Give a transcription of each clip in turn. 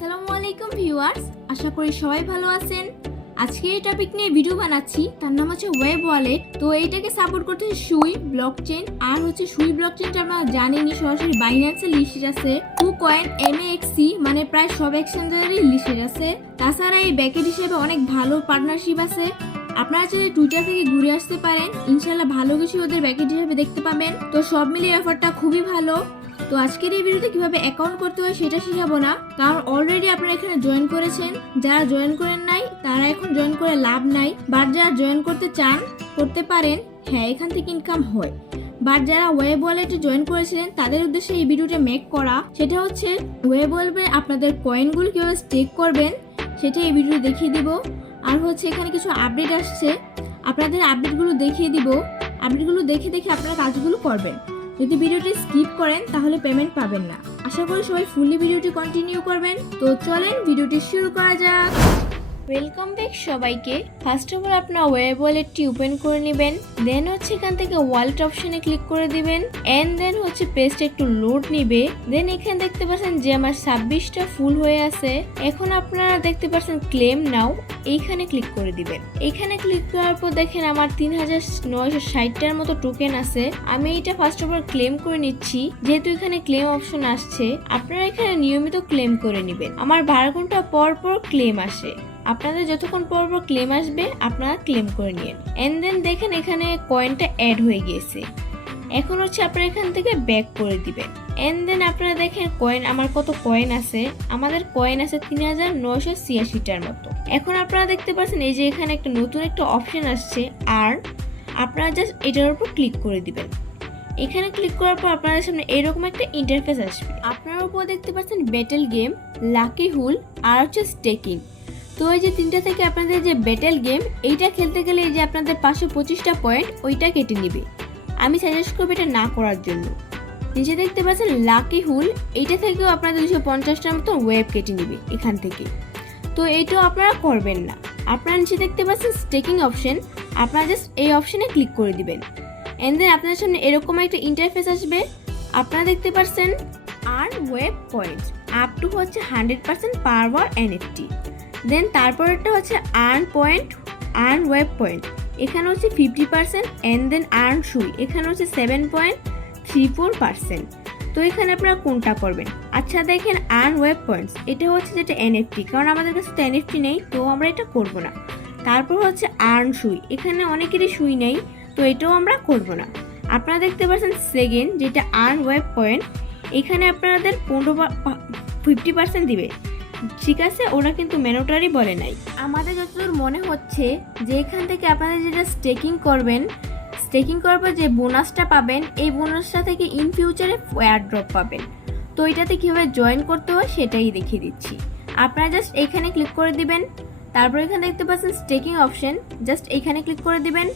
আসসালামু আলাইকুম ভিউয়ার্স, আশা করি সবাই ভালো আছেন। আজকে এই টপিক নিয়ে ভিডিও বানাচ্ছি, তার নাম হচ্ছে ওয়েব ওয়ালেট। তো এইটাকে সাপোর্ট করতে সুই ব্লকচেন, আর হচ্ছে সুই ব্লকচেনটা আমরা জানিনি সরাসরি বাইন্যান্সে লিস্টেড আছে, কুকয়েন, MAXC মানে প্রায় সব এক্সচেঞ্জারেরই লিস্টেড আছে। তাছাড়া এই ব্যাকেট হিসেবে অনেক ভালো পার্টনারশিপ আছে। আপনারা যদি টুইটার থেকে ঘুরে আসতে পারেন, ইনশাল্লাহ ভালো কিছু ওদের ব্যাকেট হিসেবে দেখতে পাবেন। তো সব মিলিয়ে অফারটা খুবই ভালো। তো আজকের এই ভিডিওতে কিভাবে অ্যাকাউন্ট করতে হয় সেটা শিখাবো না, কারণ অলরেডি আপনারা এখানে জয়েন করেছেন। যারা জয়েন করেন নাই তারা এখন জয়েন করে লাভ নাই, বাট যারা জয়েন করতে চান করতে পারেন। হ্যাঁ, এখান থেকে ইনকাম হয়। বাট যারা ওয়েব ওয়ালেটে জয়েন করেছিলেন তাদের উদ্দেশ্যে এই ভিডিওটা মেক করা, সেটা হচ্ছে ওয়েব ওয়ালেটে আপনাদের কয়েনগুলো কিভাবে স্টেক করবেন সেটা এই ভিডিও দেখিয়ে দিব। আর হচ্ছে এখানে কিছু আপডেট আসছে, আপনাদের আপডেটগুলো দেখিয়ে দিব। আপডেটগুলো দেখে দেখে আপনারা কাজগুলো করবেন। যদি ভিডিওটি স্কিপ করেন তাহলে পেমেন্ট পাবেন না। আশা করি সবাই ফুললি ভিডিওটি কন্টিনিউ করবেন। তো চলেন ভিডিওটি শুরু করা যাক। ওয়েলকাম ব্যাক সবাইকে। ফার্স্ট অফ অল আপনার ওয়েব ওয়ালেটটি ওপেন করে নেবেন, দেন হচ্ছে এখান থেকে ওয়ালেট অপশনে ক্লিক করে দিবেন, এন্ড দেন হচ্ছে পেজটা একটু লোড নিবে। দেন এখানে দেখতে পাচ্ছেন যে আমার 26টা ফুল হয়ে আছে। এখন আপনারা দেখতে পাচ্ছেন ক্লেম নাও, এইখানে ক্লিক করে দিবেন। এখানে ক্লিক করার পর দেখেন আমার 3960টার মতো টোকেন আছে। আমি এটা ফার্স্ট অফ অল ক্লেম করে নিচ্ছি, যেহেতু এখানে ক্লেম অপশন আসছে। আপনারা এখানে নিয়মিত ক্লেম করে নেবেন। আমার 12 ঘন্টা পর পর ক্লেম আসে, আপনাদের যতক্ষণ পর পর ক্লেম আসবে আপনারা ক্লেম করে নিন। এন্ড দেন দেখেন এখানে কয়েনটা অ্যাড হয়ে গিয়েছে। এখন হচ্ছে আপনারা এখান থেকে ব্যাক করে দিবেন। এন্ড দেন আপনারা দেখেন কয়েন, আমার কত কয়েন আছে। আমাদের কয়েন আছে 3986টার মতো। এখন আপনারা দেখতে পাচ্ছেন এই যে এখানে একটা নতুন একটা অপশন আসছে আর আপনারা জাস্ট এটার উপর ক্লিক করে দিবেন। এখানে ক্লিক করার পর আপনাদের সামনে এরকম একটা ইন্টারফেস আসবে। আপনার উপর দেখতে পাচ্ছেন ব্যাটেল গেম, লাকি হুল আর হচ্ছে স্টেকিং। তো এই যে তিনটা থেকে আপনাদের যে ব্যাটেল গেম, এইটা খেলতে গেলে এই যে আপনাদের 525টা পয়েন্ট ওইটা কেটে নিবে। আমি সাজেস্ট করবো এটা না করার জন্য। নিচে দেখতে পাচ্ছেন লাকি হুল, এইটা থেকেও আপনাদের 250টার মতো ওয়েব কেটে নিবে এখান থেকে। তো এইটাও আপনারা করবেন না। আপনারা নিচে দেখতে পাচ্ছেন স্টেকিং অপশন, আপনারা জাস্ট এই অপশনে ক্লিক করে দিবেন। এন্ড দেন আপনাদের সামনে এরকম একটা ইন্টারফেস আসবে। আপনারা দেখতে পাচ্ছেন আর ওয়েব পয়েন্ট আপ টু হচ্ছে 100% পার ওয়ার NFT। দেন তারপরেরটা হচ্ছে earn point, earn web point, এখানে হচ্ছে 50%। এন্ড দেন আর্ন সুই, এখানে হচ্ছে 7.34%। তো এখানে আপনারা কোনটা করবেন? আচ্ছা দেখেন আর্ন ওয়েব পয়েন্টস, এটা হচ্ছে যেটা NFT, কারণ আমাদের কাছে তো NFT নেই, তো আমরা এটা করব না। তারপর হচ্ছে আর্ন সুই, এখানে অনেকেরই সুই নেই, তো এটাও আমরা করব না। আপনারা দেখতে পাচ্ছেন সেকেন্ড যেটা আর্ন ওয়েব পয়েন্ট, এখানে আপনাদের 50% দিবে। ঠিক আছে, ওরা কিন্তু ম্যান্ডেটরি বলে নাই। আমাদের যতদূর মনে হচ্ছে যে এখান থেকে আপনারা যেটা স্টেকিং করবেন, স্টেকিং করার পর যে বোনাসটা পাবেন, এই বোনাসটা থেকে ইন ফিউচারে এয়ারড্রপ পাবেন। তো এটাতে কীভাবে জয়েন করতে হয় সেটাই দেখিয়ে দিচ্ছি। আপনারা জাস্ট এইখানে ক্লিক করে দিবেন। তারপর এখানে দেখতে পাচ্ছেন স্টেকিং অপশন, জাস্ট এইখানে ক্লিক করে দিবেন।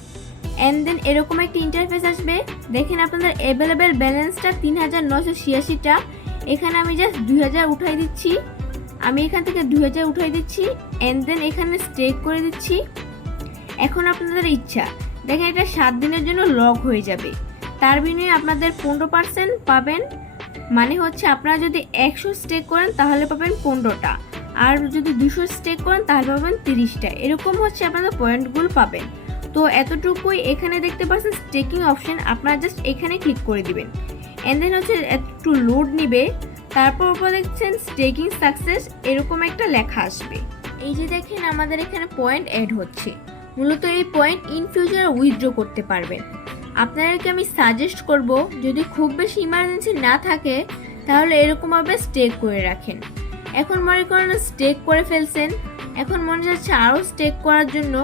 এন্ড দেন এরকম একটা ইন্টারফেস আসবে। দেখেন আপনাদের অ্যাভেলেবেল ব্যালেন্সটা 3986টা। এখানে আমি জাস্ট 2000 উঠাই দিচ্ছি। আমি এখান থেকে 2000 উঠাই দিচ্ছি। এন্ড দেন এখানে স্টেক করে দিচ্ছি। এখন আপনাদের ইচ্ছা, দেখেন এটা 7 দিনের জন্য লক হয়ে যাবে। তার বিনিময়ে আপনাদের 15% পাবেন। মানে হচ্ছে আপনারা যদি 100 স্টেক করেন তাহলে পাবেন 15টা, আর যদি 200 স্টেক করেন তাহলে পাবেন 30টা। এরকম হচ্ছে আপনাদের পয়েন্টগুলো পাবেন। তো এতটুকুই। এখানে দেখতে পাচ্ছেন স্টেকিং অপশন, আপনারা জাস্ট এখানে ক্লিক করে দিবেন। এন্ড দেন হচ্ছে একটু লোড নিবে। তারপর উপর দেখছেন স্টেকিং সাকসেস, এরকম একটা লেখা আসবে। এই যে দেখেন আমাদের এখানে পয়েন্ট অ্যাড হচ্ছে। মূলত এই পয়েন্ট ইন ফিউচারে উইথড্র করতে পারবেন। আপনাদেরকে আমি সাজেস্ট করব, যদি খুব বেশি ইমার্জেন্সি না থাকে তাহলে এরকমভাবে স্টেক করে রাখেন। এখন মনে করেন স্টেক করে ফেলছেন, এখন মনে যাচ্ছে আরও স্টেক করার জন্য,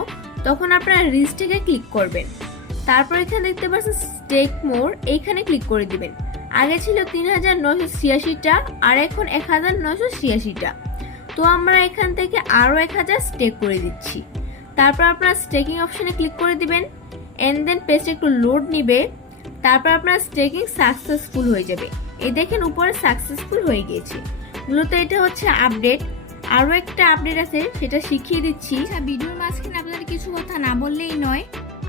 তখন আপনারা রিস্টেকে ক্লিক করবেন। তারপর এখানে দেখতে পাচ্ছেন স্টেক মোর, এইখানে ক্লিক করে দিবেন। আগে ছিল 3986টা আর এখন 1986টা। তো আমরা এখান থেকে আরও 1000 স্টেক করে দিচ্ছি। তারপর আপনারা স্টেকিং অপশনে ক্লিক করে দিবেন। এন্ড দেন পেজটা একটু লোড নিবে। তারপর আপনার স্টেকিং সাকসেসফুল হয়ে যাবে। এই দেখেন উপরে সাকসেসফুল হয়ে গিয়েছে। মূলত এটা হচ্ছে আপডেট। আরও একটা আপডেট আছে, সেটা শিখিয়ে দিচ্ছি। ভিডিওর মাঝখানে আপনাদের কিছু কথা না বললেই নয়,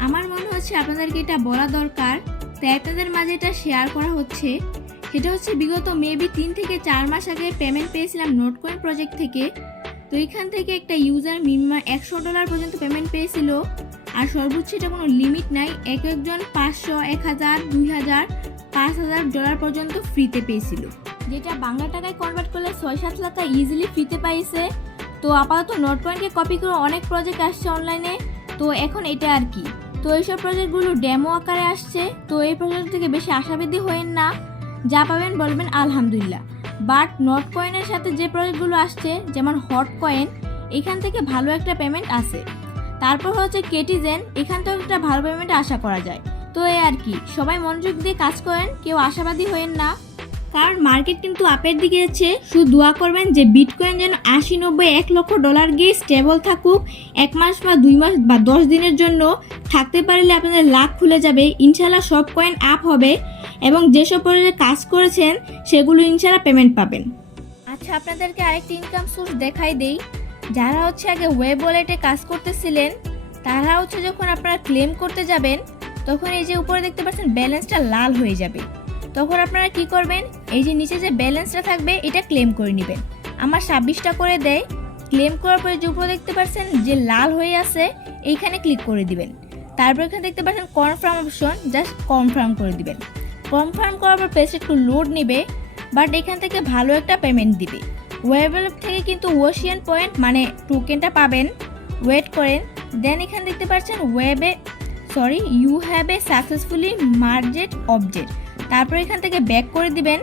আমার মনে হচ্ছে আপনাদেরকে এটা বলা দরকার, তাই আপনাদের মাঝে এটা শেয়ার করা হচ্ছে। সেটা হচ্ছে বিগত মেবি 3 থেকে 4 মাস আগে পেমেন্ট পেয়েছিলাম নোটকয়েন প্রজেক্ট থেকে। তো এখান থেকে একটা ইউজার মিনিমাম $100 পর্যন্ত পেমেন্ট পেয়েছিল, আর সর্বোচ্চ এটা কোনো লিমিট নাই। একজন 500, 1000, 2000, $5000 পর্যন্ত ফ্রিতে পেয়েছিল, যেটা বাংলা টাকায় কনভার্ট করলে 6-7 লাখ ইজিলি ফ্রিতে পাইছে। তো আপাতত নোটকয়েনকে কপি করে অনেক প্রজেক্ট আসছে অনলাইনে, তো এখন এটা আর কি। তো এইসব প্রজেক্টগুলো ডেমো আকারে আসছে, তো এই প্রজেক্ট থেকে বেশি আশাবাদী হয়েন না, যা পাবেন বলবেন আলহামদুলিল্লাহ। বাট নোট কয়েনের সাথে যে প্রজেক্টগুলো আসছে যেমন হট কয়েন, এখান থেকে ভালো একটা পেমেন্ট আসে। তারপর হচ্ছে কেটিজেন, এখান থেকে একটা ভালো পেমেন্ট আশা করা যায়। তো এই আর কি, সবাই মনোযোগ দিয়ে কাজ করেন, কেউ আশাবাদী হয়েন না, কারণ মার্কেট কিন্তু আপের দিকে যাচ্ছে। শুধু দোয়া করবেন যে বিটকয়েন যেন 80, 90, $1 লক্ষ গিয়ে স্টেবল থাকুক। 1 মাস বা 2 মাস বা 10 দিনের জন্য থাকতে পারলে আপনাদের লাখ খুলে যাবে। ইনশাল্লাহ সব কয়েন আপ হবে এবং যেসব প্রজেক্টে কাজ করেছেন সেগুলো ইনশাল্লাহ পেমেন্ট পাবেন। আচ্ছা, আপনাদেরকে আরেকটি ইনকাম সোর্স দেখাই দেই। যারা হচ্ছে আগে ওয়েব ওয়ালেটে কাজ করতেছিলেন, তারা হচ্ছে যখন আপনারা ক্লেম করতে যাবেন, তখন এই যে উপরে দেখতে পাচ্ছেন ব্যালেন্সটা লাল হয়ে যাবে। তখন আপনারা কি করবেন, এই যে নিচে যে ব্যালেন্সটা থাকবে এটা ক্লেম করে নেবেন। আমার 26টা করে দেয়। ক্লেম করার পরে যে উপরে দেখতে পাচ্ছেন যে লাল হয়ে আছে, এইখানে ক্লিক করে দিবেন। তারপর এখানে দেখতে পাচ্ছেন কনফার্ম অপশন, জাস্ট কনফার্ম করে দিবেন। কনফার্ম করার পর পেজটা একটু লোড নেবে, বাট এখান থেকে ভালো একটা পেমেন্ট দিবে। ওয়েব থেকে কিন্তু ওশিয়ান পয়েন্ট মানে টোকেনটা পাবেন। ওয়েট করেন, দেন এখানে দেখতে পাচ্ছেন you have a successfully merged object. তারপর এখান থেকে ব্যাক করে দিবেন।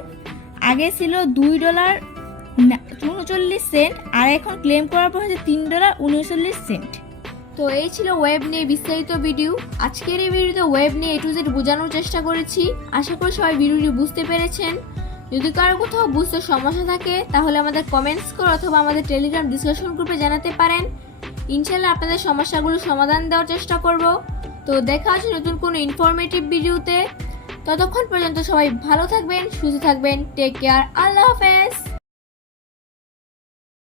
আগে ছিল $2.39, আর এখন ক্লেম করার পর হচ্ছে $3.39। তো এই ছিল ওয়েব নিয়ে বিস্তারিত ভিডিও। আজকের এই ভিডিওতে ওয়েব নিয়ে A to Z বোঝানোর চেষ্টা করেছি। আশা করি সবাই ভিডিওটি বুঝতে পেরেছেন। যদি কারো কোথাও বুঝতে সমস্যা থাকে তাহলে আমাদের কমেন্টস করে অথবা আমাদের টেলিগ্রাম ডিসকাশন গ্রুপে জানাতে পারেন। ইনশাআল্লাহ আপনাদের সমস্যাগুলো সমাধান দেওয়ার চেষ্টা করব। তো দেখা হচ্ছে নতুন কোনো ইনফরমেটিভ ভিডিওতে। ততক্ষণ পর্যন্ত সবাই ভালো থাকবেন, সুস্থ থাকবেন। টেক কেয়ার, আল্লাহ হাফেজ।